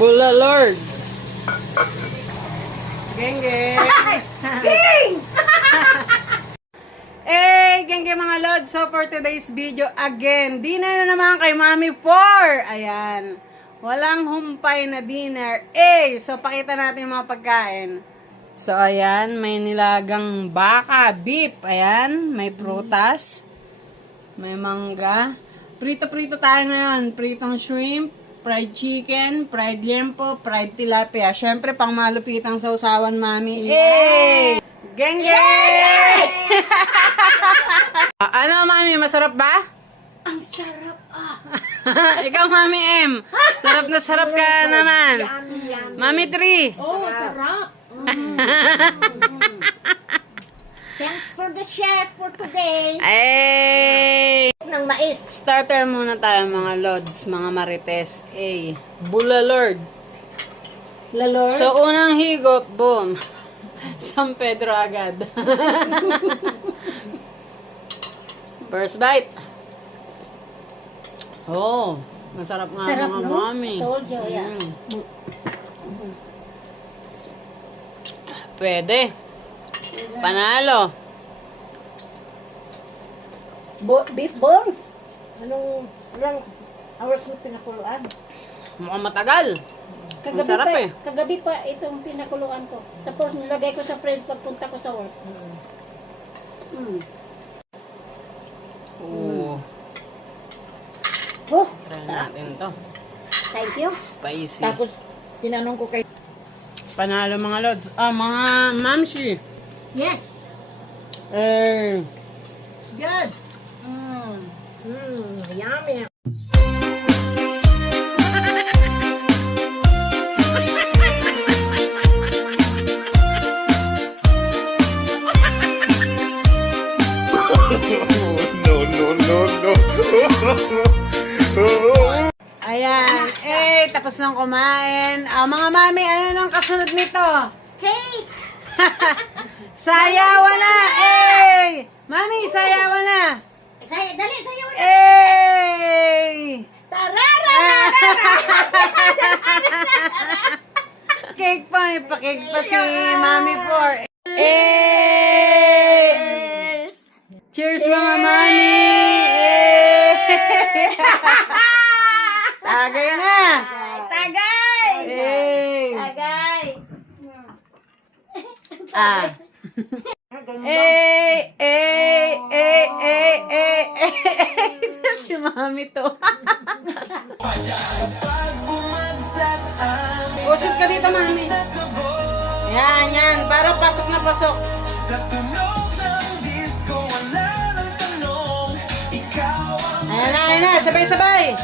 Bulalord. Geng-geng. King! Geng-geng mga Lord. So for today's video, again, dinner na naman kay Mami 4. Ayan. Walang humpay na dinner. So pakita natin yung mga pagkain. So ayan, may nilagang baka, beef. Ayan, may prutas. May mangga. Prito-prito tayo ngayon. Pritong shrimp, fried chicken, fried liempo, fried tilapia. Siyempre, pang malupitang sausawan, Mami. Geng, geng! Ano, Mami? Masarap ba? Ang sarap Ikaw, Mami M. Sarap na sarap ka naman. Yummy, yummy. Mami 3. Oh, sarap. Thanks for the share for today. Ng mais. Starter muna tayo, mga Lods, mga Marites. Bulalord. Lalor. So, unang higop, boom. San Pedro agad. First bite. Oh, masarap nga Sarap, mga no? Mami. Told you, yeah. Pwede. Panalo. Beef bones. Ilang hours mo pinakuluan? Mukhang matagal. Masarap Kagabi pa itong pinakuluan ko. Tapos nilagay ko sa fridge pagpunta ko sa work. Oo. Oh, Try sarap. natin to. Thank you. Spicy. Tapos tinanong ko kay... Panalo mga Lods. Mga Mamshi. Yes. Good. Yummy. Ayan. Tapos nang kumain. Mga Mami, ano nang kasunod nito? Cake. Sayawan na! Mami, sayawan na! Dali, sayo. Tarara! Cake pa, ipakake pa si Mami 4. Cheers mga Mami! Tagay na! Tagay! Tagay! Si Mami to. Usod ka dito, Mami. Yan. Parang pasok na pasok. Ayan na. Sabay-sabay.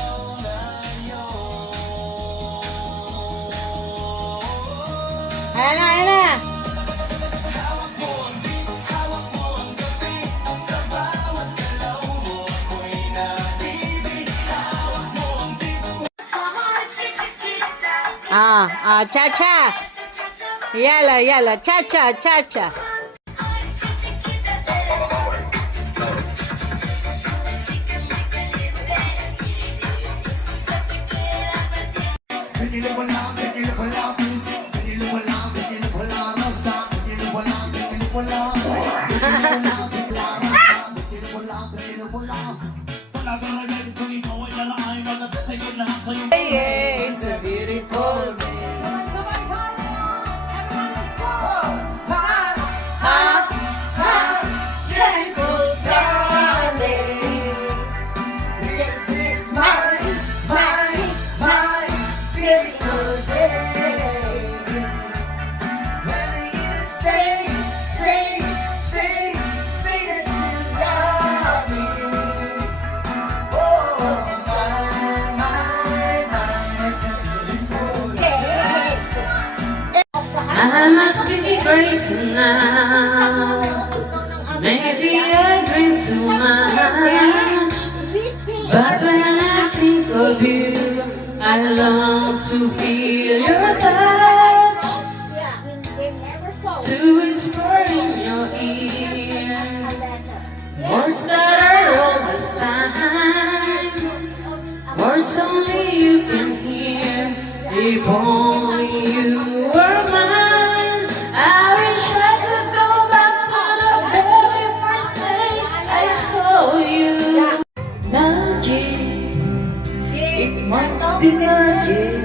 Ayan na. Cha-cha. Yala, cha-cha. It's a beautiful day. I must be crazy now. Maybe I drink too much, but when I think of you, I long to feel your touch, to whisper in your ear words that are all this time, words only you can hear. If only you were mine, I wish I could go back to the very first day I saw you. Magic, it must be magic.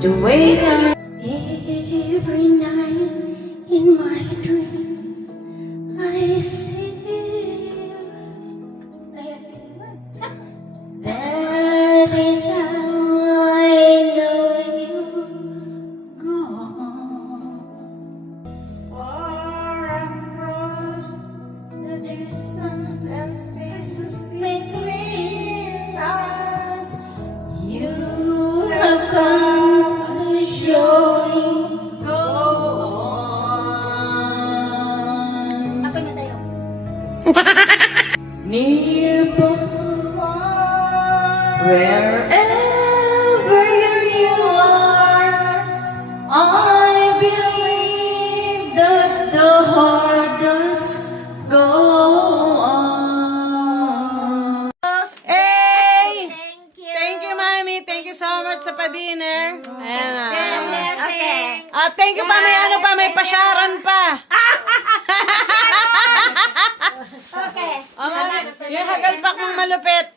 The way I every night in my dreams I see you. That is how I know you gone. Far across the distance and spaces between us, you have come to show me go on. Ako na sa'yo. Nearby, wherever you are, I believe that the heart does go on. Hey! Thank you, Mami. Thank you so much sa pa-dinner. Ayan na. Okay. Thank you pa. May ano pa, may pasyaran pa. Okay. Yung hagalpak mong malupit.